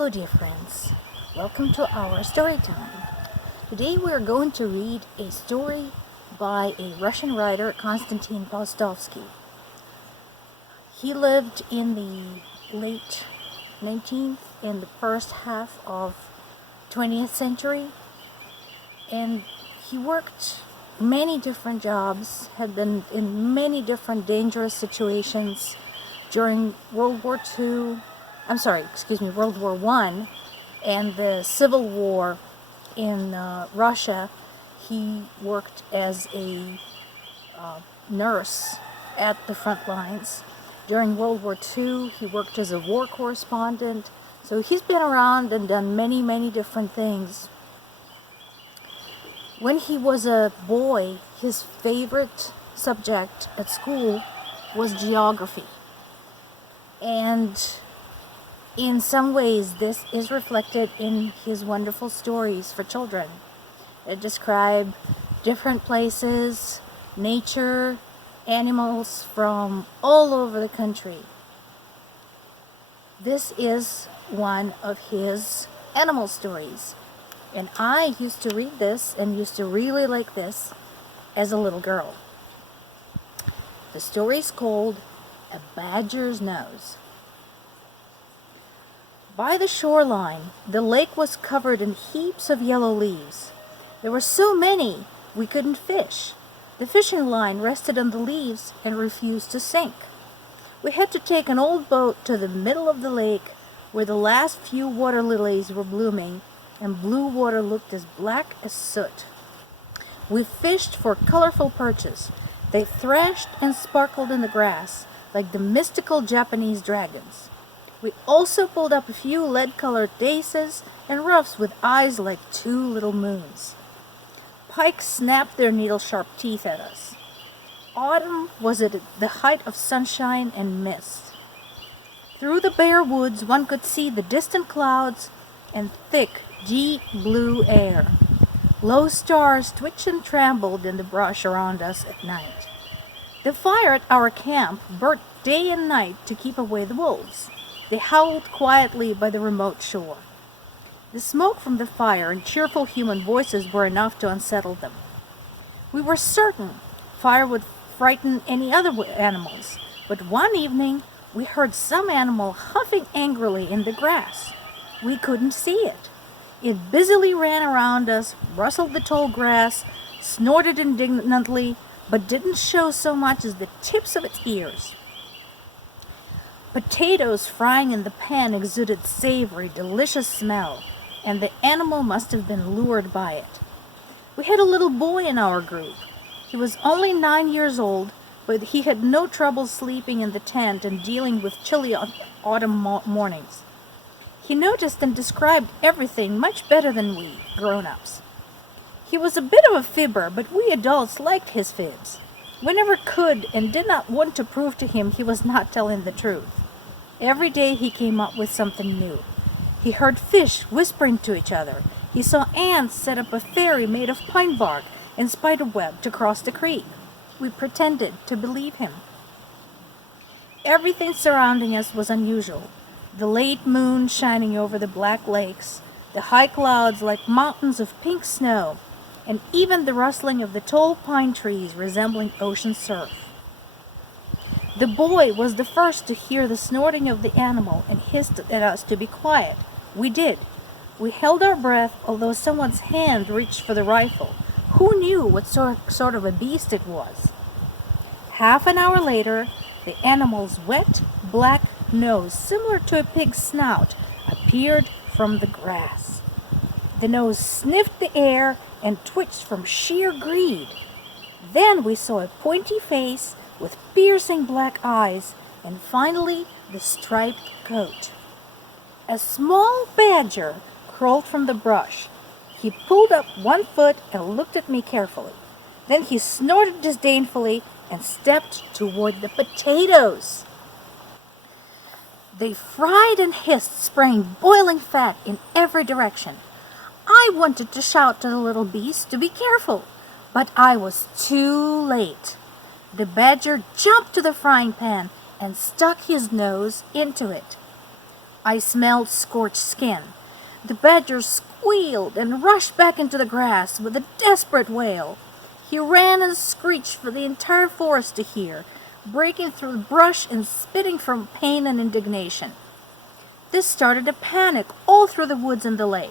Hello dear friends, welcome to our story time. Today we are going to read a story by a Russian writer, Konstantin Paustovsky. He lived in the late 19th and the first half of 20th century, and he worked many different jobs, had been in many different dangerous situations during World War I and the Civil War in Russia. He worked as a nurse at the front lines. During World War II, he worked as a war correspondent. So he's been around and done many different things. When he was a boy, his favorite subject at school was geography. And in some ways, this is reflected in his wonderful stories for children. It describes different places, nature, animals from all over the country. This is one of his animal stories. And I used to read this and used to really like this as a little girl. The story is called A Badger's Nose. By the shoreline, the lake was covered in heaps of yellow leaves. There were so many we couldn't fish. The fishing line rested on the leaves and refused to sink. We had to take an old boat to the middle of the lake where the last few water lilies were blooming and blue water looked as black as soot. We fished for colorful perches. They thrashed and sparkled in the grass like the mystical Japanese dragons. We also pulled up a few lead-colored daces and ruffs with eyes like two little moons. Pike snapped their needle-sharp teeth at us. Autumn was at the height of sunshine and mist. Through the bare woods one could see the distant clouds and thick, deep blue air. Low stars twitched and trembled in the brush around us at night. The fire at our camp burnt day and night to keep away the wolves. They howled quietly by the remote shore. The smoke from the fire and cheerful human voices were enough to unsettle them. We were certain fire would frighten any other animals, but one evening we heard some animal huffing angrily in the grass. We couldn't see it. It busily ran around us, rustled the tall grass, snorted indignantly, but didn't show so much as the tips of its ears. Potatoes frying in the pan exuded savory, delicious smell, and the animal must have been lured by it. We had a little boy in our group. He was only 9 years old, but he had no trouble sleeping in the tent and dealing with chilly autumn mornings. He noticed and described everything much better than we, grown-ups. He was a bit of a fibber, but we adults liked his fibs. We never could and did not want to prove to him he was not telling the truth. Every day he came up with something new. He heard fish whispering to each other. He saw ants set up a ferry made of pine bark and spiderweb to cross the creek. We pretended to believe him. Everything surrounding us was unusual. The late moon shining over the black lakes, the high clouds like mountains of pink snow, and even the rustling of the tall pine trees resembling ocean surf. The boy was the first to hear the snorting of the animal and hissed at us to be quiet. We did. We held our breath, although someone's hand reached for the rifle. Who knew what sort of a beast it was? Half an hour later, the animal's wet, black nose, similar to a pig's snout, appeared from the grass. The nose sniffed the air and twitched from sheer greed. Then we saw a pointy face with piercing black eyes, and finally the striped coat. A small badger crawled from the brush. He pulled up one foot and looked at me carefully. Then he snorted disdainfully and stepped toward the potatoes. They fried and hissed, spraying boiling fat in every direction. I wanted to shout to the little beast to be careful, but I was too late. The badger jumped to the frying pan and stuck his nose into it. I smelled scorched skin. The badger squealed and rushed back into the grass with a desperate wail. He ran and screeched for the entire forest to hear, breaking through the brush and spitting from pain and indignation. This started a panic all through the woods and the lake.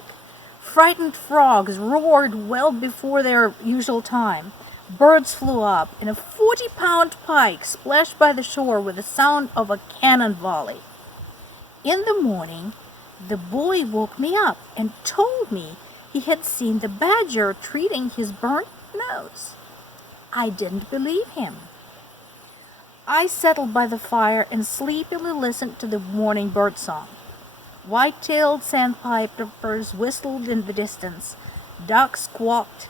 Frightened frogs roared well before their usual time. Birds flew up, and a 40-pound pike splashed by the shore with the sound of a cannon volley. In the morning, the boy woke me up and told me he had seen the badger treating his burnt nose. I didn't believe him. I settled by the fire and sleepily listened to the morning birdsong. White-tailed sandpipers whistled in the distance. Ducks quacked.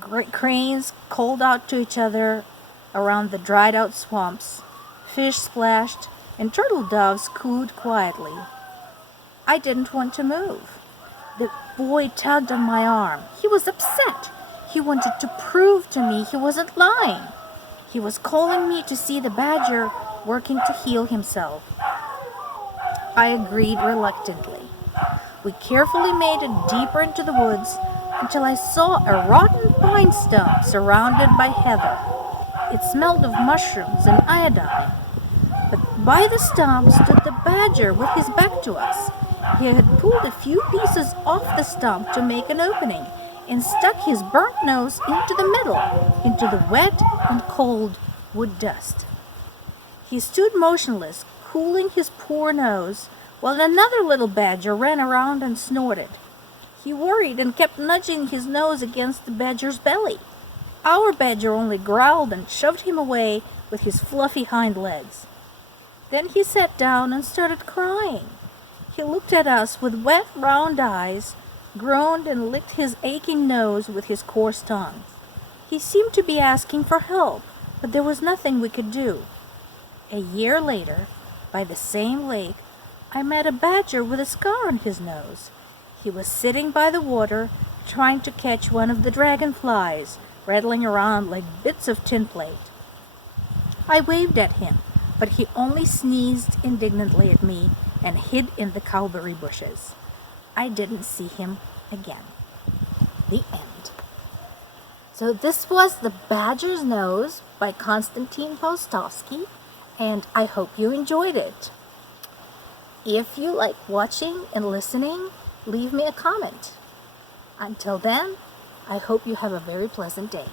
Cranes called out to each other around the dried-out swamps. Fish splashed, and turtle doves cooed quietly. I didn't want to move. The boy tugged on my arm. He was upset. He wanted to prove to me he wasn't lying. He was calling me to see the badger working to heal himself. I agreed reluctantly. We carefully made it deeper into the woods until I saw a rotten pine stump surrounded by heather. It smelled of mushrooms and iodine. But by the stump stood the badger with his back to us. He had pulled a few pieces off the stump to make an opening and stuck his burnt nose into the middle, into the wet and cold wood dust. He stood motionless, cooling his poor nose, while another little badger ran around and snorted. He worried and kept nudging his nose against the badger's belly. Our badger only growled and shoved him away with his fluffy hind legs. Then he sat down and started crying. He looked at us with wet, round eyes, groaned and licked his aching nose with his coarse tongue. He seemed to be asking for help, but there was nothing we could do. A year later, by the same lake, I met a badger with a scar on his nose. He was sitting by the water, trying to catch one of the dragonflies, rattling around like bits of tin plate. I waved at him, but he only sneezed indignantly at me and hid in the cowberry bushes. I didn't see him again. The end. So this was The Badger's Nose by Konstantin Paustovsky, and I hope you enjoyed it. If you like watching and listening, leave me a comment. Until then, I hope you have a very pleasant day.